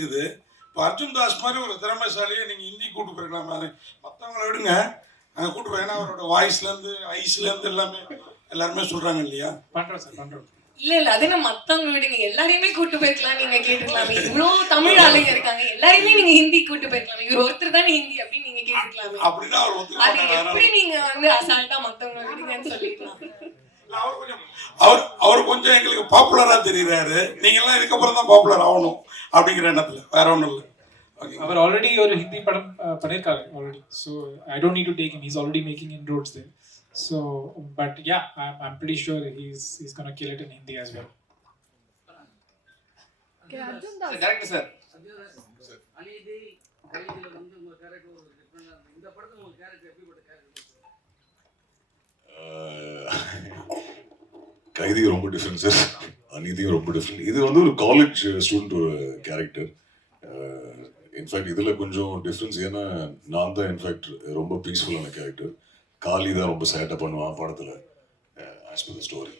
இருக்குது. இப்போ அர்ஜுன் தாஸ் மாதிரி ஒரு திறமைசாலியை நீங்கள் ஹிந்தி கூட்டு போயிருக்கலாம். மற்றவங்கள விடுங்க, நாங்கள் கூட்டு போய், ஏன்னா அவரோட வாய்ஸ்லேருந்து ஐஸ்லேருந்து எல்லாருமே சொல்கிறாங்க இல்லையா? பண்ணுறோம் சார், பண்ணுறோம். இல்ல அது என்ன மத்தவங்க விடுங்க, எல்லாரையுமே கூட்டு போயிருக்கலாம். நீங்க கேட்டுக்கலாமே, இவ்வளவு தமிழ் ஆளுங்க இருக்காங்க, எல்லாரையுமே நீங்க ஹிந்தி கூட்டு போயிருக்கலாம். இவர் ஒருத்தர் தான் ஹிந்தி அப்படின்னு நீங்க கேட்டுக்கலாமே. அப்படின்னா அது எப்படி நீங்க அசால்ட்டா மத்தவங்க விடுங்கன்னு சொல்லிக்கலாம். அவர் கொஞ்சம் எங்களுக்கு பாப்புலரா தெரியுறாரு. நீங்க எல்லாம் இதுக்கப்புறம் தான் பாப்புலர் ஆகணும் அப்படிங்கிற எண்ணத்துல, வேற ஒன்றும் இல்லை. அவர் ஆல்ரெடி ஒரு ஹிந்தி படம் பண்ணியிருக்காரு already. So I don't need to take him. He's already making inroads there. So, but yeah, I'm pretty sure he's going to kill it in Hindi as well. Okay, Arjun das. Director sir. Anidi kaidila vandu unga character oru different ah indha padathula unga character eppadi potta character? கைதி ரொம்ப different sir, அநீதியும் ரொம்ப டிஃப்ரெண்ட். இது வந்து ஒரு college student ஒரு character. In fact இதில் கொஞ்சம் டிஃப்ரென்ஸ், ஏன்னா நான் தான் இன்ஃபேக்ட் ரொம்ப பீஸ்ஃபுல்லான கேரக்டர். காலி தான் ரொம்ப சேட்டை பண்ணுவான் படத்தில், as per the story.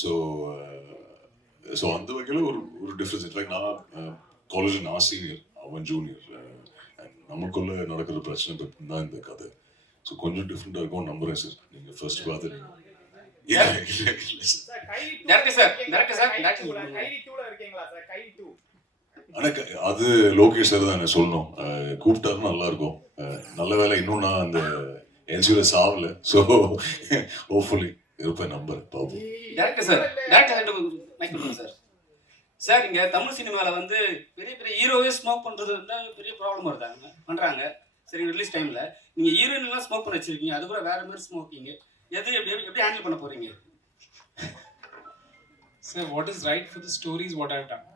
So அந்த வகையில் ஒரு டிஃப்ரென்ஸ். இன்ஃபேக்ட் நான் காலேஜில் நான் சீனியர், அவன் ஜூனியர். நமக்குள்ள நடக்கிற பிரச்சனை பற்றி தான் இந்த கதை. ஸோ கொஞ்சம் டிஃப்ரெண்ட்டாக இருக்கும் நம்புறேன் சார். நீங்கள் ஃபர்ஸ்ட் பார்த்து அது லோகேஷ் சார் தான் என்ன சொல்லணும், கூப்பிட்டாருன்னு நல்லா இருக்கும். நல்ல வேலை இன்னும் நான் அந்த என்சியூல சாவல. ஸோ ஹோப்ஃபுல்லி இருப்பேன், நம்புறேன். பாப்போம். டேரக்டர் சார், சார் சார் இங்க தமிழ் சினிமால வந்து பெரிய பெரிய ஹீரோவே ஸ்மோக் பண்றது பெரிய ப்ராப்ளம் வருதாங்க பண்றாங்க. சரி, ரிலீஸ் டைம்ல நீங்க ஹீரோயின் எல்லாம் ஸ்மோக் பண்ண வச்சிருக்கீங்க, அது கூட வேற மாதிரி ஸ்மோக்கிங். எப்படி ஹேண்டில் பண்ண போறீங்க? Sir, what is right for the story is what I've done.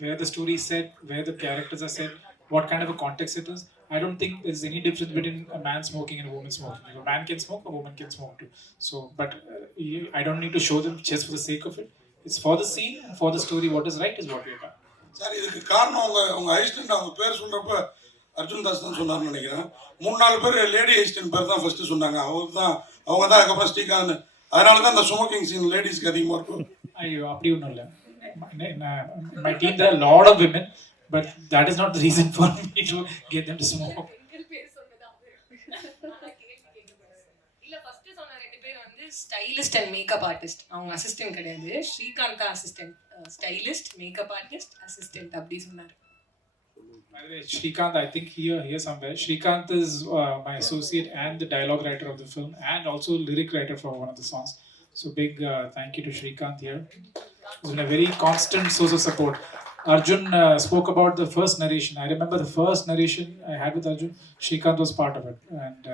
Where the story is set, where the characters are set, what kind of a context it is. I don't think there's any difference between a man smoking and a woman smoking. A man can smoke, a woman can smoke too. So, but I don't need to show them just for the sake of it. It's for the scene and for the story. What is right is what we've done. Sir, இதுக்கு காரணம் உங்க அசிஸ்டன்ட் அவங்க பேர் சொல்றப்ப அர்ஜுன் தாஸ் தான் சொன்னார்னு நினைக்கிறேன். 3-4 பேர் லேடி அசிஸ்டன்ட் பேர் தான் ஃபர்ஸ்ட் சொன்னாங்க. அவங்க தான் அதுக்கப்புறம் ஸ்ரீகாந்த். அதனால தான் இந்த ஸ்மோக்கிங் சீன் லேடிஸ்க்கு அதிகமாக இருக்கும். ஐயோ, அப்படி ஒன்றும் இல்லை. My team, there are a lot of women, but that is not the reason for me to get them to smoke. இல்ல ஃபர்ஸ்ட் சொன்ன ரெண்டு பேர் வந்து ஸ்டைலிஸ்ட் அண்ட் மேக்கப் ஆர்டிஸ்ட். அவங்க அசிஸ்டன்ட் கிடையாது. ஸ்ரீகாந்த் தான் assistant. Stylist, makeup artist, assistant அப்படி சொன்னாரு. By the way, Srikanth, I think here somewhere. Srikanth is my associate and the dialogue writer of the film, and also lyric writer for one of the songs. So big thank you to Srikanth here. He's been a very constant source of support. Arjun spoke about the first narration. I remember the first narration I had with Arjun. Srikanth was part of it, and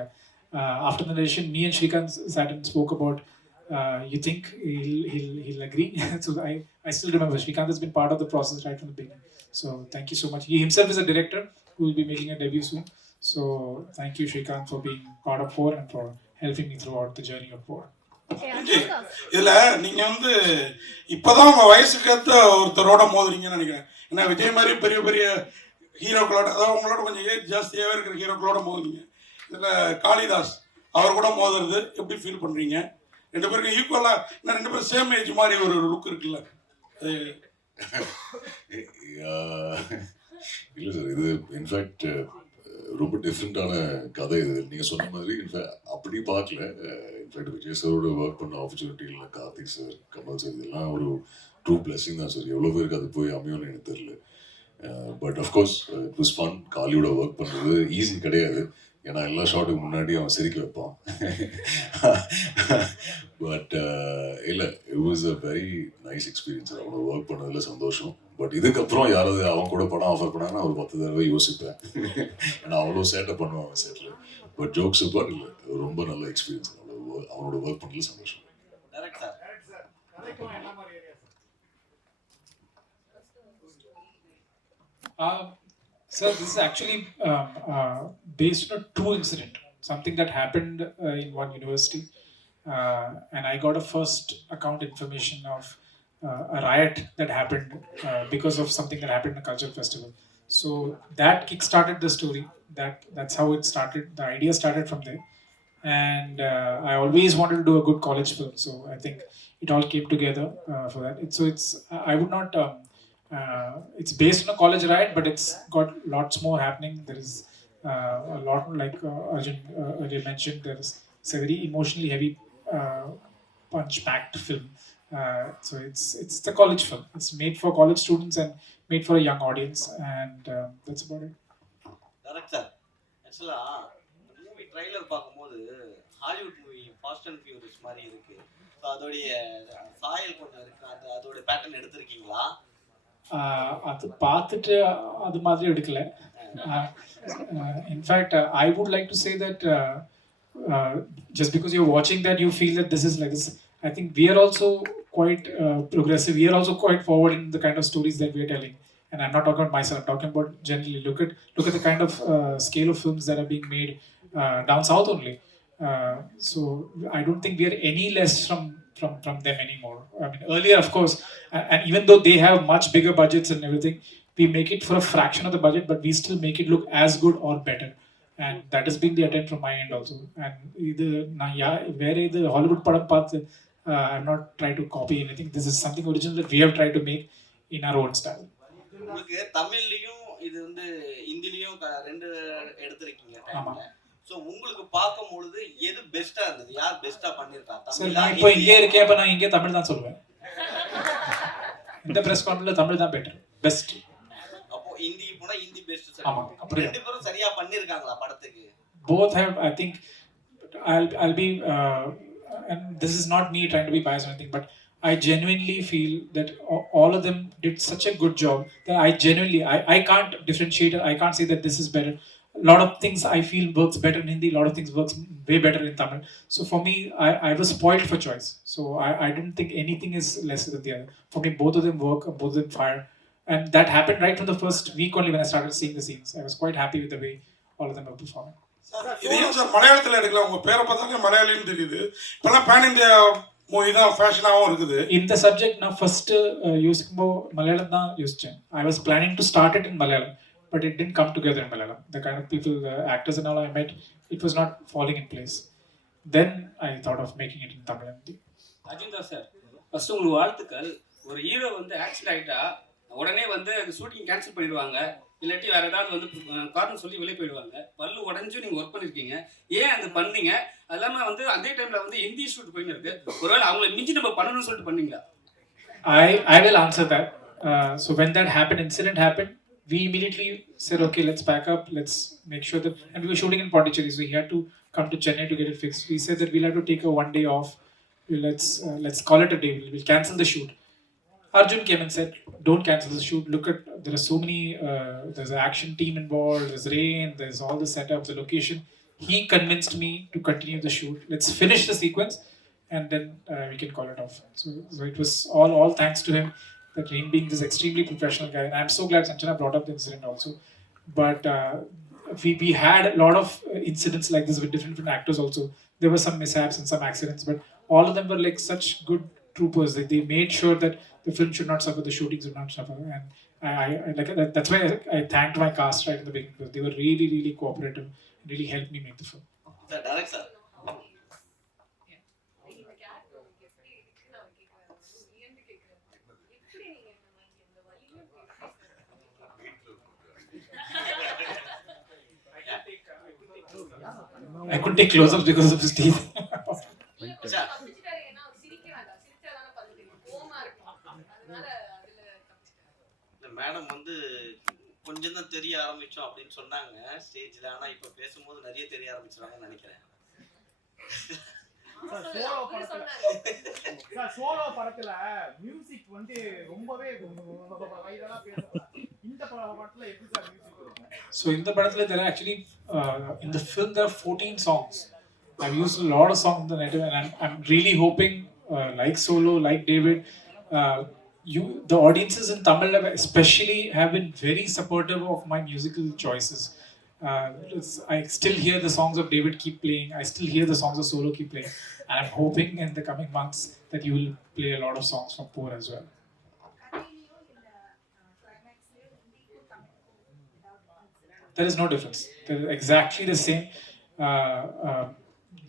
after the narration, me and Srikanth sat and spoke about. You think he'll agree? So I still remember Srikanth has been part of the process right from the beginning. So thank you so much. He himself is a director who will be making a debut soon. So thank you, Srikanth, for being part of 4 and for helping me throughout the journey of 4. இதுல நீங்க வந்து இப்பதான் உங்க வயசுக்கு ஏற்ற ஒருத்தரோட மோதுறீங்கன்னு நினைக்கிறேன். ஏன்னா விஜய் மாதிரி பெரிய பெரிய ஹீரோக்களோட, அதாவது உங்களோட கொஞ்சம் ஏஜ் ஜாஸ்தியாகவே இருக்கிற ஹீரோக்களோட மோதுறீங்க. இதுல காளிதாஸ் அவர் கூட மோதுறது எப்படி ஃபீல் பண்றீங்க? ரெண்டு பேருக்கும் ஈக்குவலா, ரெண்டு பேரும் சேம் ஏஜ் மாதிரி ஒரு லுக் இருக்குல்ல? இல்லை சார், இது இன்ஃபேக்ட் ரொம்ப டிஃப்ரெண்ட்டான கதை. இது நீங்கள் சொன்ன மாதிரி இன்ஃபேக்ட் அப்படி பார்க்கல. இன்ஃபேக்ட் விஜய் சாரோட ஒர்க் பண்ண ஆப்பர்ச்சுனிட்டி இல்லை, கார்த்திக் சார், கமல் சார், இதெல்லாம் ஒரு ட்ரூ பிளெஸிங் தான் சார். எவ்வளோ பேருக்கு அது போய் அமையும்னு எனக்கு தெரியல. But of course it was fun. காலியோட ஒர்க் பண்ணுறது ஈஸி கிடையாது, ஏன்னா எல்லா ஷாட்டுக்கு முன்னாடி அவன் சிரிக்க வைப்பான். பட் இல்லை, it was a very nice experience. அவனோட ஒர்க் பண்ணதில் சந்தோஷம். பட் இதுக்கப்புறம் யாராவது அவன் கூட படம் ஆஃபர் பண்ணாங்கன்னா ஒரு 10 தடவை யோசிப்பேன். ஏன்னா அவ்வளோ சேட்டை பண்ணுவான் செட்டில். பட் ஜோக்ஸ் பாட் இல்லை, ரொம்ப நல்ல எக்ஸ்பீரியன்ஸ். அவனோட ஒர்க் பண்ணதில் சந்தோஷம். Sir, this is actually based on a true incident, something that happened in one university. And I got a first account information of a riot that happened because of something that happened in a cultural festival. So that kick-started the story. That's how it started. The idea started from there. And I always wanted to do a good college film. So I think it all came together for that. I would not It's based on a college riot, but it's got lots more happening. There is a lot, like Arjun earlier mentioned, it's a very emotionally heavy, punch-packed film. So it's the college film. It's made for college students and made for a young audience, and that's about it. Correct sir. ஆக்சுவலாக movie trailer பார்க்கும்போது Hollywood movie fast and furious மாதிரி இருக்கு. ஸோ அதோடைய சாயல் கொஞ்சம் இருக்கு. அதோட பேட்டர்ன் எடுத்திருக்கீங்களா? அது பார்த்துட்டு அது மாதிரி எடுக்கல. In fact I would like to say that just because you're watching that you feel that this is like this. I think we are also quite progressive. We are also quite forward in the kind of stories that we are telling. And I'm not talking about myself. I'm talking about generally. Look at the kind of scale of films that are being made down south only. So I don't think we are any less from them anymore. I mean, earlier, of course, and even though they have much bigger budgets and everything, we make it for a fraction of the budget, but we still make it look as good or better. And that has been the attempt from my end also. And where the Hollywood padam path, I'm not trying to copy anything. This is something original that we have tried to make in our own style. உங்களுக்கு தமிழ்லையும் இது வந்து ஹிந்திலையும் ரெண்டு எடுத்திருக்கீங்க. ஸோ உங்களுக்கு பார்க்கும் பொழுது எது பெஸ்டா இருந்தது? யார் பெஸ்டா பண்ணிருக்கா? சார், நான் இப்போ இங்கே இருக்கேன். அப்ப நான் இங்கே தமிழ் தான் சொல்லுவேன். இந்த பிரஸ் கான்ஃபரன்ஸ்ல தமிழ் தான் பெட்டர், பெஸ்ட். அப்போ ஹிந்தி போனா ஹிந்தி பெஸ்ட் சார். ஆமா, அப்படி ரெண்டு பேரும் சரியா பண்ணிருக்காங்களா படத்துக்கு? Both have, I think, I'll be and this is not me trying to be biased or anything, but I genuinely feel that all of them did such a good job that I can't differentiate. I can't say that this is better. A lot of things I feel works better in Hindi. A lot of things works way better in Tamil. So for me, I was spoiled for choice. So I didn't think anything is lesser than the other. For me, both of them work, both of them fire. And that happened right from the first week only when I started seeing the scenes. I was quite happy with the way all of them were performing. இது ஏன் சார் மலையாளத்தில் எடுக்கல? உங்க பேரை பார்த்தாலே மலையாளின்னு தெரியுது. இப்பெல்லாம் பேன் இந்தியா மூவி தான் ஃபேஷனாகவும் இருக்குது. இந்த சப்ஜெக்ட் நான் ஃபர்ஸ்ட் யோசிக்கும்போது மலையாளம் தான் யோசிச்சேன். I was planning to start it in Malayalam, but it didn't come together in Malayalam. The kind of people, the actors and all I met, it was not falling in place. Then I thought of making it in Tamil. Ajintha sir, first உங்களுக்கு வாழ்த்துக்கள். ஒரு ஹீரோ வந்து ஆக்சிடென்ட் ஆகிட்டா உடனே வந்து shooting cancel பண்ணிடுவாங்க, இல்லாட்டி வேற ஏதாவது வந்து காரணம் சொல்லி வெளியே போயிடுவாங்க. பல்லு உடஞ்சும் நீங்கள் ஒர்க் பண்ணியிருக்கீங்க. ஏன் அது பண்ணீங்க? அது இல்லாமல் வந்து அதே டைமில் வந்து ஹிந்தி ஷூட் போயின்னு இருக்கு. ஒருவேளை அவங்கள மிஞ்சி நம்ம பண்ணணும்னு சொல்லிட்டு பண்ணீங்களா? I will answer that. So when that incident happened, we immediately said, okay, let's pack up, let's make sure that, and we were shooting in Pondicherry, so he had to come to Chennai to get it fixed. We said that we'll have to take a 1 day off. Let's call it a day. We'll cancel the shoot. Arjun came and said, don't cancel the shoot. Look at, there are so many, there's an action team involved, there's rain, there's all the setup, the location. He convinced me to continue the shoot. Let's finish the sequence and then we can call it off. So it was all thanks to him, that him being this extremely professional guy. And I'm so glad Sanchana brought up the incident also. But we had a lot of incidents like this with different actors also. There were some mishaps and some accidents, but all of them were like such good troopers. They made sure that the film should not suffer, the shootings would not suffer. And I like that. That's why I thanked my cast right in the beginning, because they were really, really cooperative, really helped me make the film. Sir direct sir. I couldn't take close-ups because of his teeth. Madam வந்து கொஞ்சம் தான் தெரிய ஆரம்பிச்சோம் அப்படின்னு சொன்னாங்க ஸ்டேஜ்ல. ஆனா இப்ப பேசும்போது நிறைய தெரிய ஆரம்பிச்சிருவாங்கன்னு நினைக்கிறேன். சோலோ படத்துல மியூசிக் வந்து ரொம்பவே வைரலா பேசுறாங்க. இந்த படத்துல எப்படி sir music? So in the படத்துல there are actually in the film there are 14 songs. I've used a lot of songs in the native, and I'm really hoping like Solo, like David, the audiences in Tamil especially have been very supportive of my musical choices. I still hear the songs of David keep playing. I still hear the songs of Solo keep playing. And I'm hoping in the coming months that you will play a lot of songs from Poor as well. There is no difference. They're exactly the same.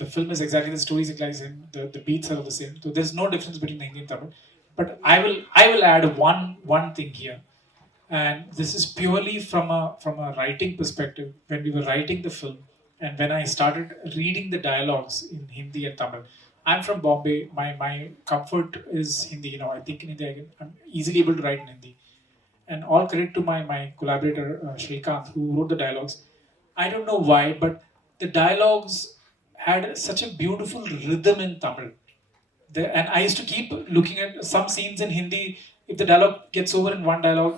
The film is exactly the story is exactly the same. The beats are the same. So there's no difference between Hindi and Tamil. But I will add one thing here. And this is purely from a writing perspective. When we were writing the film, and when I started reading the dialogues in Hindi and Tamil, I'm from Bombay. My comfort is Hindi. I think in Hindi I'm easily able to write in Hindi. And all credit to my collaborator Shrikant, who wrote the dialogues. I don't know why, but the dialogues had such a beautiful rhythm in Tamil. And I used to keep looking at some scenes in Hindi. If the dialogue gets over in one dialogue,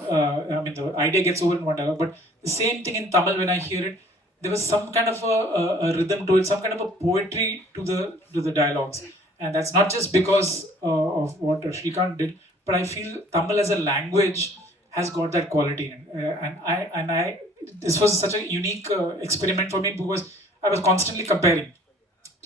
the idea gets over in one dialogue, but the same thing in Tamil, when I hear it, there was some kind of a rhythm to it, some kind of a poetry to the dialogues. And that's not just because of what Shrikant did, but I feel Tamil as a language has got that quality in it. And I this was such a unique experiment for me, because I was constantly comparing.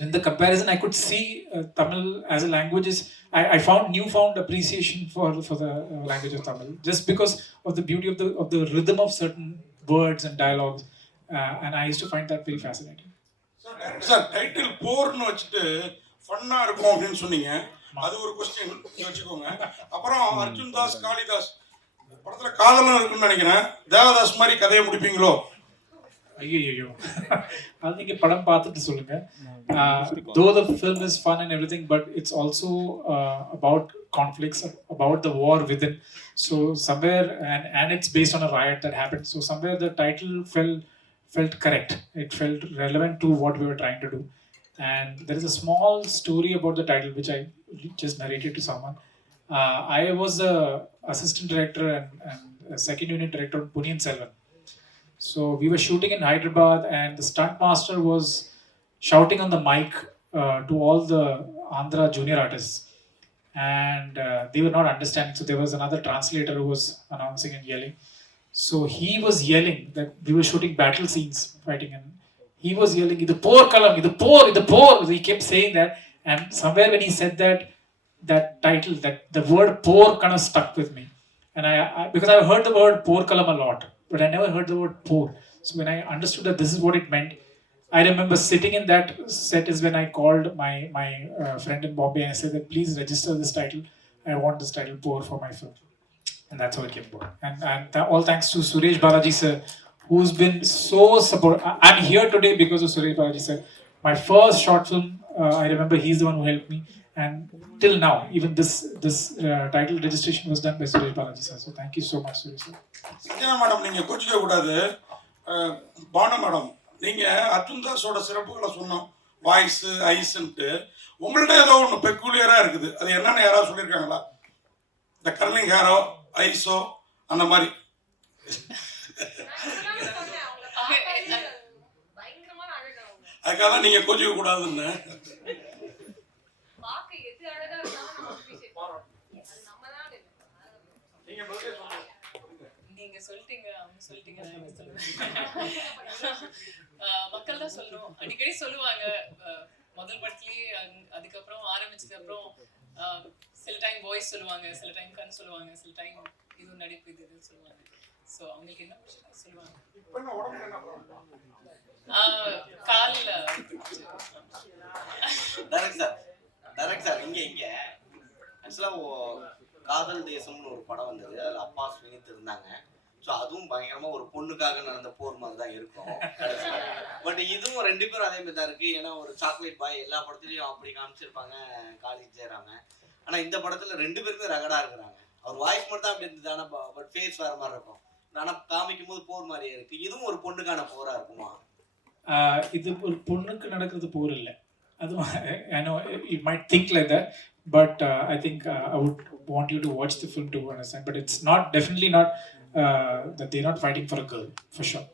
In the comparison, I could see Tamil as a language is. I found newfound appreciation for the language of Tamil, just because of the beauty of the rhythm of certain words and dialogues, and I used to find that very fascinating. Sir title போர்னு வச்சுட்டு ஃபன்னா இருக்கும் அப்படின்னு சொன்னீங்க. அது ஒரு கொஸ்டின் வச்சுக்கோங்க. அப்புறம் அர்ஜுன் தாஸ் காளிதாஸ் படத்துல காதலும் இருக்குன்னு நினைக்கிறேன். தேவதாஸ் மாதிரி கதையை முடிப்பீங்களோ? ஐயோ அது நீங்க படம் பார்த்துட்டு சொல்லுங்க. Though the film is fun and everything, but it's also about conflicts, about the war within. So somewhere, and it's based on a riot that happened. So somewhere the title felt correct. It felt relevant to what we were trying to do. And there is a small story about the title which I just narrated to someone. I was a assistant director and a second unit director on Punniyin Selvan. So we were shooting in Hyderabad, and the stunt master was shouting on the mic to all the Andhra junior artists, and they were not understanding. So there was another translator who was announcing and yelling. So he was yelling that we were shooting battle scenes, fighting, and he was yelling, "Idu por kalam, idu por." He kept saying that, and somewhere when he said that title, that the word "por" kind of stuck with me, and I because I heard the word "por kalam" a lot, but I never heard the word "por." So when I understood that this is what it meant, I remember sitting in that set is when I called my friend in Bombay and I said that please register this title. I want this title "Pour" for my film, and that's how it came about. And all thanks to Suresh Balaji sir, who's been so supportive. I'm here today because of Suresh Balaji sir. My first short film, I remember he's the one who helped me, and till now, even this title registration was done by Suresh Balaji sir. So thank you so much, Suresh sir. Sanjana மேடம், நீங்க கோச்சிக்க கூடாது. பானு மேடம், நீங்க அர்ஜுன் தாஸோட சிறப்புகளை சொன்னோம், வாய்ஸ் ஐஸ்ன்ட்டு. உங்கள்ட்ட ஏதோ ஒன்று பெக்குலியரா இருக்குது, அது என்னன்னு யாராவது சொல்லியிருக்காங்களா? இந்த கர்லிங் ஹேரோ, ஐஸோ, அந்த மாதிரி. அதுக்காக தான் நீங்க கோச்சிக்க கூடாதுன்னு. நீங்க சொல்லிட்டீங்க, அவங்க சொல்லிட்டீங்க, நான் சொல்லுவேன். மக்கள் தான் சொல்லணும். அடிக்கடி சொல்லுவாங்க, முதல் படத்துலயே அதுக்கப்புறம் ஆரம்பிச்சதுக்கு அப்புறம் சில டைம் வாய்ஸ் சொல்லுவாங்க, சில டைம் கண் சொல்லுவாங்க, சில டைம் இது நடிப்பு இது சொல்லுவாங்க. ஸோ அவங்களுக்கு என்ன பிடிச்சா சொல்லுவாங்க. கால் டைரக்ட் சார் இங்க ஆக்சுவலாக காதல் தேசம்னு ஒரு படம் வந்தது. அதில் அப்பா ஸ்வினித் இருந்தாங்க. ஸோ அதுவும் பயங்கரமாக ஒரு பொண்ணுக்காக நடந்த போர் மாதிரி தான் இருக்கும். பட் இதுவும் ரெண்டு பேரும் அதே மாதிரி தான் இருக்குது. ஏன்னா ஒரு சாக்லேட் பாய் எல்லா படத்துலையும் அப்படி காமிச்சிருப்பாங்க காலேஜ் சேராம. ஆனால் இந்த படத்தில் ரெண்டு பேருமே ரகடாக இருக்கிறாங்க. அவர் வாய்ஸ் மட்டும் தான் அப்படி இருந்தது, ஆனால் பட் ஃபேஸ் வேறு மாதிரி இருக்கும். ஆனால் காமிக்கும் போது போர் மாதிரியே இருக்குது. இதுவும் ஒரு பொண்ணுக்கான போராக இருக்குமா? இது ஒரு பொண்ணுக்கு நடக்கிறது போர் இல்லை. அது I know you might think like that, but I think I would want you to watch the film to understand. But it's not, definitely not that they're not fighting for a girl, for sure.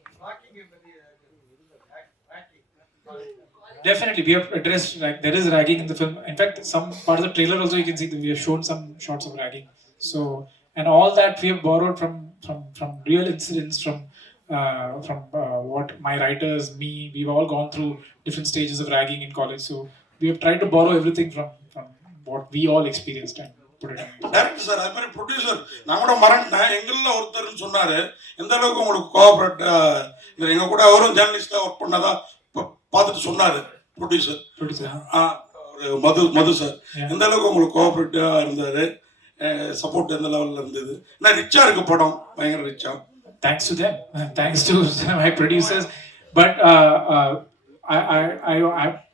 Definitely, we have addressed, like, there is ragging in the film. In fact, some part of the trailer also you can see that we have shown some shots of ragging. So, and all that we have borrowed from real incidents, from what my writers, me, we've all gone through different stages of ragging in college. So we have tried to borrow everything from what we all experienced and put it in. Director sir, அது மாதிரி ப்ரொடியூசர், நான் கூட மறந்துட்டேன், எங்களில் ஒருத்தர்னு சொன்னார், எந்த அளவுக்கு உங்களுக்கு கோஆப்ரேட், எங்கள் கூட அவரும் ஜேர்னலிஸ்டாக ஒர்க் பண்ணதா பார்த்துட்டு சொன்னார் ப்ரொடியூசர். மது சார் எந்த அளவுக்கு உங்களுக்கு கோஆப்ரேட்டிவாக இருந்தார், சப்போர்ட் எந்த லெவலில் இருந்தது? ஏன்னா ரிச்சாக இருக்கு படம், பயங்கர ரிச்சா. Thanks to them, thanks to my producers. But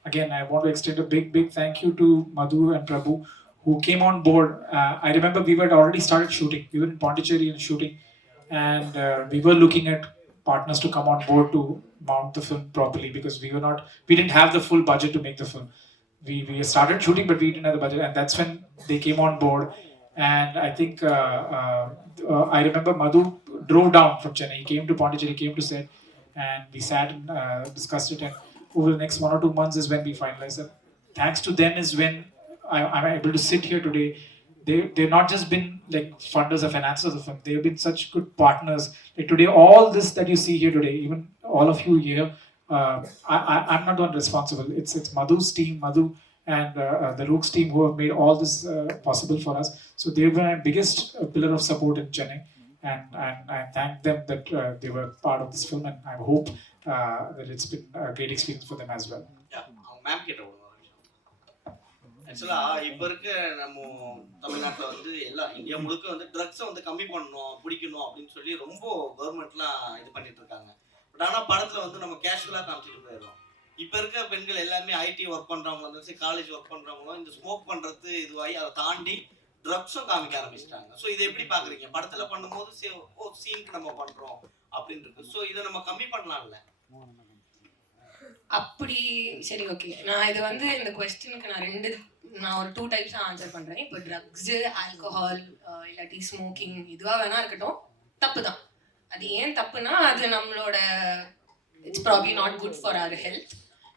again, I want to extend a big thank you to Madhu and Prabhu who came on board. I remember we were already started shooting. We were in Pondicherry and shooting, and we were looking at partners to come on board to mount the film properly because we didn't have the full budget to make the film. We started shooting, but we didn't have the budget, and that's when they came on board. And I think I remember Madhu drove down from Chennai. He came to Pondicherry, came to set, and we sat and discussed it. And over the next 1 or 2 months is when we finalized it. Thanks to them is when I'm able to sit here today. They've not just been like funders or financiers of the film. They've been such good partners. Like today, all this that you see here today, even all of you here, I'm not the one responsible. It's Madhu's team, Madhu and the Rook's team who have made all this possible for us. So they were my biggest pillar of support in Chennai, and I thank them that they were part of this film, and I hope that it's been a great experience for them as well. Ma'am கிட்ட ஆக்சுவலா இப்போ இருக்க நம்ம தமிழ்நாட்டில் வந்து எல்லாம் இந்தியா முழுக்க வந்து ட்ரக்ஸை வந்து கம்மி பண்ணணும், பிடிக்கணும் அப்படின்னு சொல்லி ரொம்ப கவர்மெண்ட்லாம் இது பண்ணிட்டு இருக்காங்க. பட் ஆனால் படத்தில் வந்து நம்ம கேஷுவலாக காமிச்சிட்டு போயிடுறோம். இப்போ இருக்க பெண்கள் எல்லாமே ஐடி ஒர்க் பண்ணுறவங்களும் இருந்தாலும் காலேஜ் ஒர்க் பண்ணுறவங்களும் இந்த ஸ்மோக் பண்ணுறது இதுவாகி அதை தாண்டி ட்ரக்ஸும் காமிக்க ஆரம்பிச்சிட்டாங்க. ஸோ இதை எப்படி பார்க்குறீங்க? படத்தில் பண்ணும்போது சீனுக்கு நம்ம பண்ணுறோம் அப்படின்னு இருக்கு. ஸோ இதை நம்ம கம்மி பண்ணலாம்ல? அப்படி சரி, ஓகே. நான் இது வந்து இந்த கொஸ்டினுக்கு நான் ஒரு 2 டைப்ஸாக ஆன்சர் பண்ணுறேன். இப்போ ட்ரக்ஸு, ஆல்கஹால், இல்லாட்டி ஸ்மோக்கிங் இதுவாக வேணா இருக்கட்டும், தப்பு தான். அது ஏன் தப்புனா அது நம்மளோட it's probably not good for our health.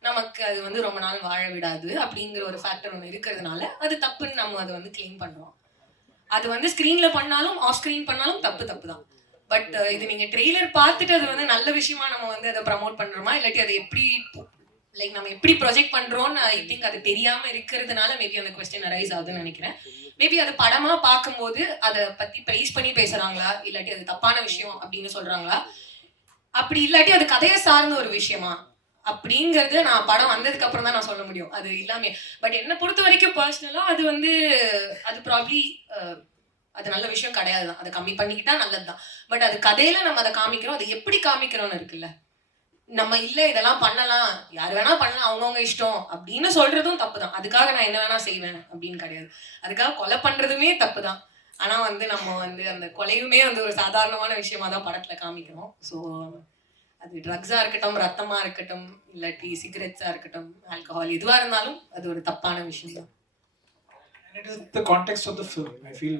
நமக்கு அது வந்து ரொம்ப நாள் வாழ விடாது அப்படிங்கிற ஒரு ஃபேக்டர் ஒன்று இருக்கிறதுனால அது தப்புன்னு நம்ம அதை வந்து கிளைம் பண்ணுறோம். அது வந்து ஸ்க்ரீனில் பண்ணாலும் ஆஃப் ஸ்க்ரீன் பண்ணாலும் தப்பு தான். பட் இது நீங்கள் ட்ரெய்லர் பார்த்துட்டு அது வந்து நல்ல விஷயமா நம்ம வந்து அதை ப்ரமோட் பண்ணுறோமா, இல்லாட்டி அதை எப்படி லைக் நம்ம எப்படி ப்ரொஜெக்ட் பண்ணுறோன்னு ஐ திங்க் அது தெரியாமல் இருக்கிறதுனால மேபி அந்த கொஸ்டின் அரைஸ் ஆகுதுன்னு நினைக்கிறேன். மேபி அது படமாக பார்க்கும்போது அதை பற்றி ப்ரைஸ் பண்ணி பேசுகிறாங்களா, இல்லாட்டி அது தப்பான விஷயம் அப்படின்னு சொல்கிறாங்களா, அப்படி இல்லாட்டி அது கதையை சார்ந்த ஒரு விஷயமா அப்படிங்கிறது நான் படம் வந்ததுக்கு அப்புறம் தான் நான் சொல்ல முடியும். அது இல்லாமே பட் என்னை பொறுத்த வரைக்கும் பர்சனலாக அது வந்து அது ப்ராப்ளி அது நல்ல விஷயம் கிடையாது தான். அதை கம்மி பண்ணிக்கிட்டா நல்லது தான். பட் அது கதையில நம்ம அதை காமிக்கிறோம், அது எப்படி காமிக்கிறோம்னு இருக்குல்ல. நம்ம இல்லை இதெல்லாம் பண்ணலாம், யார் வேணா பண்ணலாம், அவங்கவுங்க இஷ்டம் அப்படின்னு சொல்றதும் தப்பு தான். அதுக்காக நான் என்ன வேணா செய்வேன் அப்படின்னு கிடையாது. அதுக்காக கொலை பண்றதுமே தப்பு தான். ஆனா வந்து நம்ம வந்து அந்த கொலையுமே வந்து ஒரு சாதாரணமான விஷயமா தான் படத்துல காமிக்கிறோம். ஸோ அது ட்ரக்ஸா இருக்கட்டும், ரத்தமா இருக்கட்டும், இல்லாட்டி சிகரெட்ஸா இருக்கட்டும், ஆல்கஹால் எதுவா இருந்தாலும் அது ஒரு தப்பான விஷயம் தான். And it is the context of the film. I feel